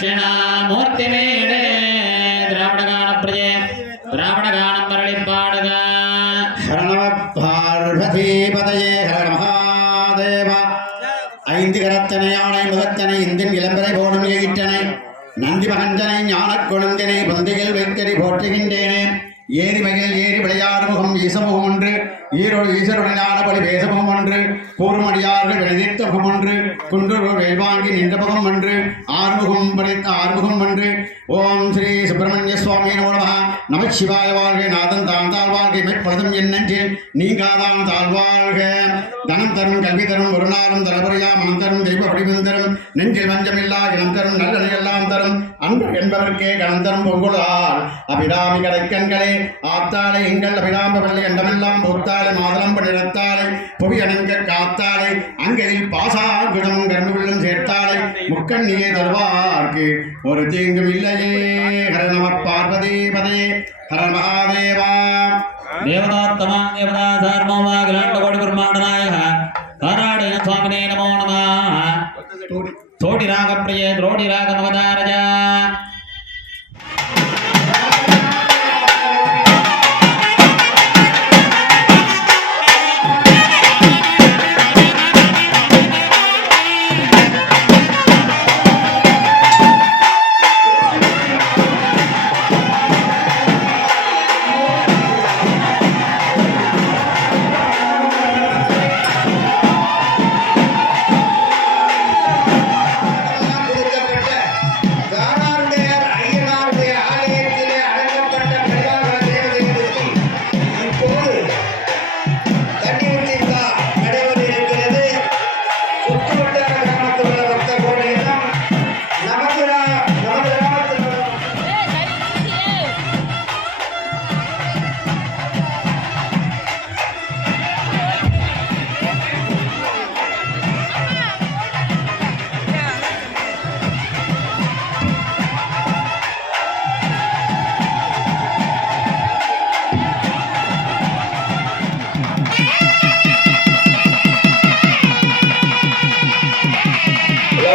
தட்சிணாமூர்த்தி மேலே திராவிடகானம் பிரஜே திராவிடகானம் மரளி பாடுக ஹரணவ பார்வதிபதையே ஹர மகாதேவ ஐந்து கரத்தனை ஆணை முகத்தனை இந்தின் இளம்பரை போடும் எயிட்டனை நந்தி மகஞ்சனை ஞானக் கொழுந்தினை பொந்தையில் வைத்தறி போற்றுகின்றேனே. ஏறி மகிழ் ஏறி விளையாடு முகம் இசமுகம் ஒன்று. ஈரோடு ஈஸ்வரனான பலி பேசமுகம் ஒன்று கூறுமடியார்கள் விளைதித்த முகம் ஒன்று குன்றூர் வேல்வாங்கி நின்ற முகம் ஒன்று ஆறுமுகம் படைத்த ஆறுமுகம் ஒன்று. ஓம் ஸ்ரீ சுப்பிரமணிய சுவாமி நம நம சிவாய வாழ்க நாதன் தான் தாழ்வாழ்கை மெற்பொழுதும் என்னென்று நீங்காதான் தாழ்வாழ்க தனம் தரும் கல்வி தரும் ஒரு நாளும் தலைமுறையா மனம் தரும் தெய்வ வடிவம் தரும் நெஞ்சில் வஞ்சமில்லா இனம் தரும் நல்லதை எல்லாம் தரும். அன்பு என்பவர்க்கே கணம் தரும் பொங்குளால் அபிராமி கடைக்கண்களே ஆத்தாளே எங்கள் அபிராம பள்ளி எண்டமெல்லாம் பூத்தாளை காத்தாலை மாதனம் படிடத்தாலை புவி அணங்க காத்தாலை அங்கதில் பாசாங்குடம் கண்ணுள்ளும் சேர்த்தாலை முக்கண்ணியே தருவார்க்கு. ஒரு தீங்கும் இல்லையே. ஹர நம பார்வதி பதே ஹர மகாதேவா. தேவதாத்தமா தேவதா சார்மோவா கிராண்ட கோடி பிரம்மாண்டனாய காராடேன சுவாமினே நமோ நம. தோடி. ராகப்பிரியே திரோடி ராக நவத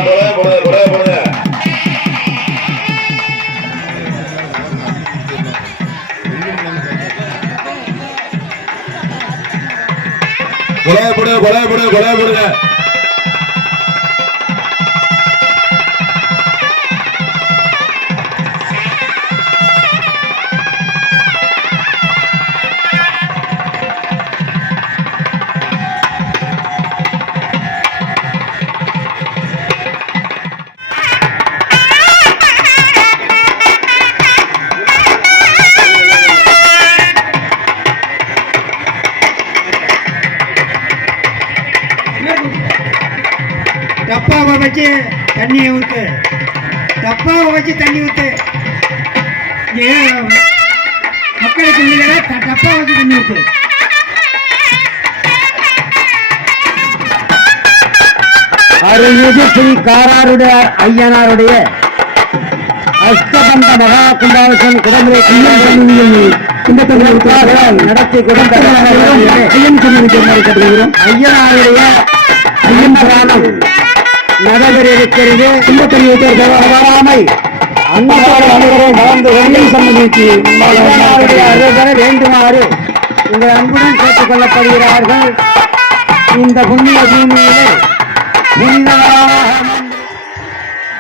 கொலை போடு கொலை போடு கொலை போடுங்க டப்பாவை வச்சு தண்ணியை ஊற்று டப்பாவை வச்சு தண்ணி ஊற்று மக்களுக்கு இல்லையா டப்பா வச்சு தண்ணி ஊற்று அருள்மிகு ஸ்ரீ காராருடைய ஐயனாருடைய அஷ்டபந்த மகா கும்பாபிஷன் குடமுறை நடத்தி கொடுத்த ஐயன் ஐயனாருடைய ஐயன் புராணம் நடைபெற இருக்கிறது வராமை அன்னத்தோடு அனைவரும் கலந்து ஐயன் சம்மதிக்கு வேண்டுமாறு உங்கள் அன்புடன் கேட்டுக் கொள்ளப்படுகிறார்கள். இந்த புண்ணிய பூமியிலே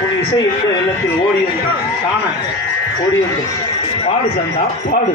உன் இசை இந்த வெள்ளத்தில் காண ஓடி வந்து. பாடு சந்தா பாடு.